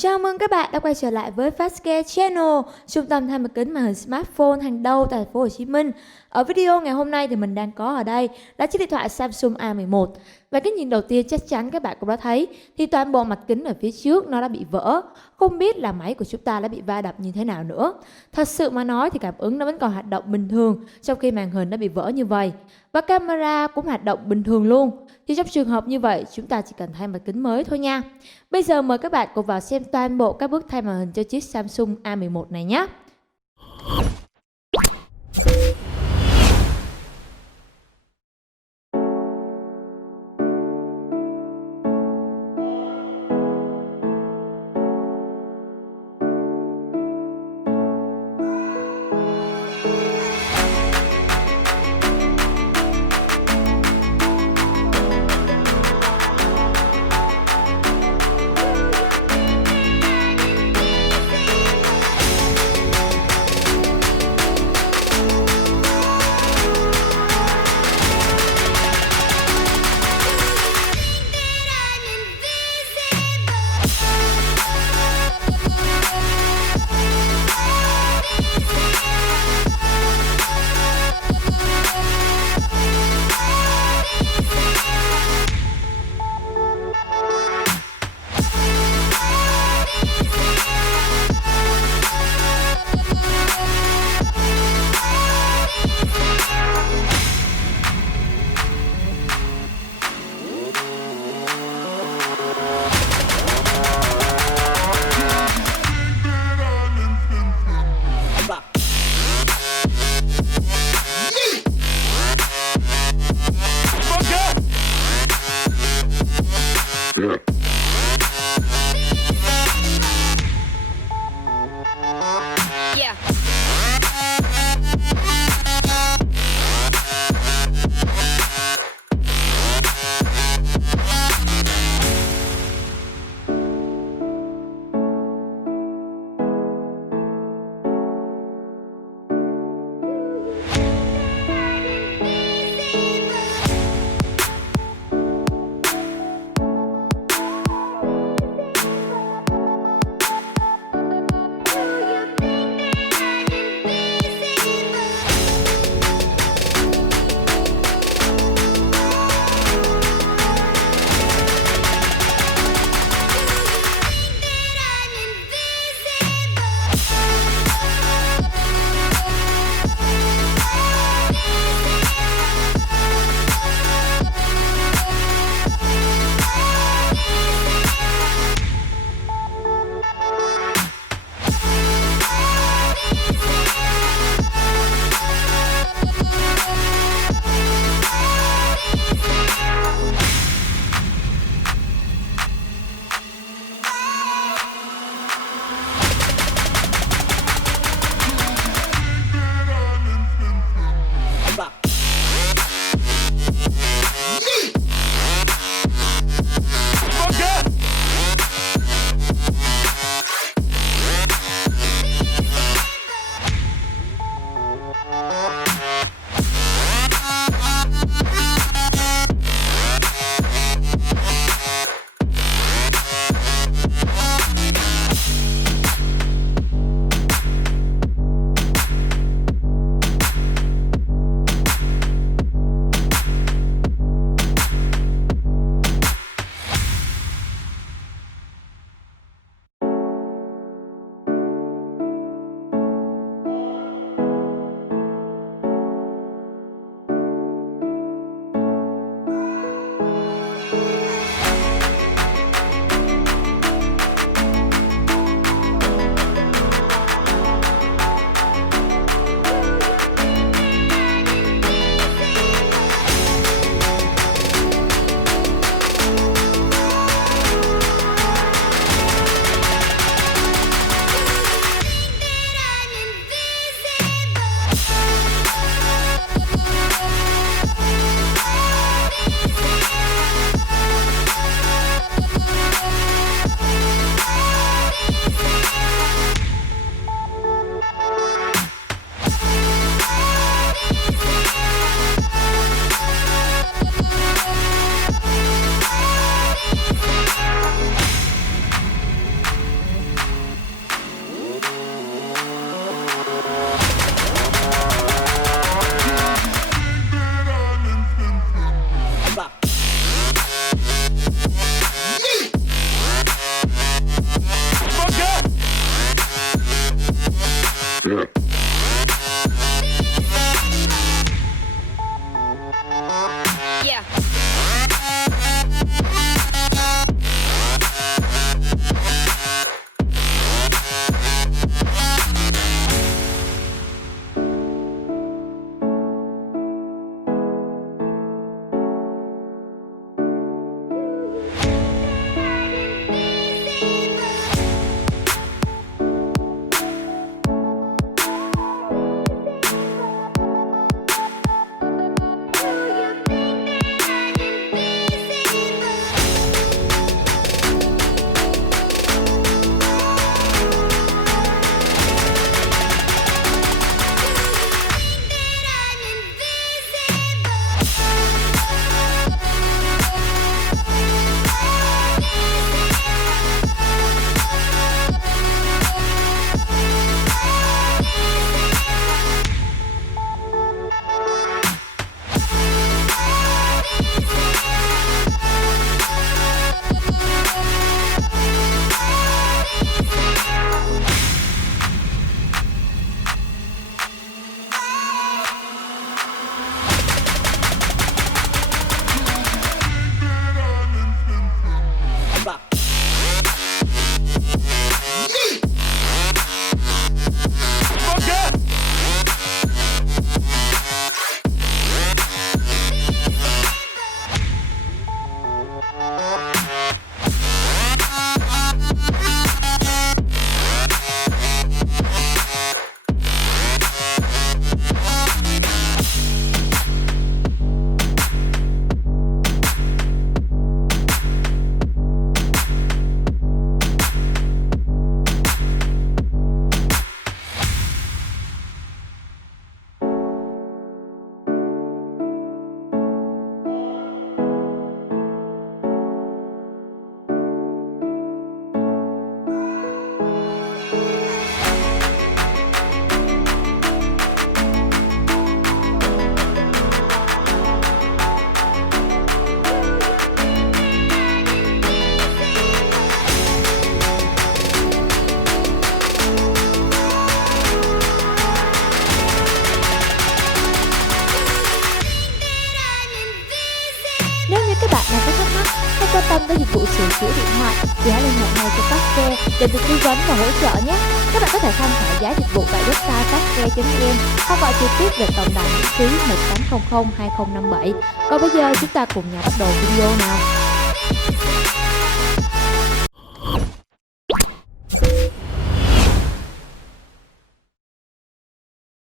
Chào mừng các bạn đã quay trở lại với Fastcare Channel, trung tâm thay mặt kính màn hình smartphone hàng đầu tại thành phố Hồ Chí Minh. Ở video ngày hôm nay thì mình đang có ở đây là chiếc điện thoại Samsung A11. Và cái nhìn đầu tiên chắc chắn các bạn cũng đã thấy thì toàn bộ mặt kính ở phía trước nó đã bị vỡ. Không biết là máy của chúng ta đã bị va đập như thế nào nữa. Thật sự mà nói thì cảm ứng nó vẫn còn hoạt động bình thường trong khi màn hình đã bị vỡ như vậy. Và camera cũng hoạt động bình thường luôn. Thì trong trường hợp như vậy chúng ta chỉ cần thay mặt kính mới thôi nha. Bây giờ mời các bạn cùng vào xem toàn bộ các bước thay màn hình cho chiếc Samsung A11 này nhé. để được tư vấn và hỗ trợ nhé. Các bạn có thể tham khảo giá dịch vụ tại website fastcare.vn hoặc gọi trực tiếp về tổng đài miễn phí 1800 2057. Còn bây giờ chúng ta cùng nhau bắt đầu video nào.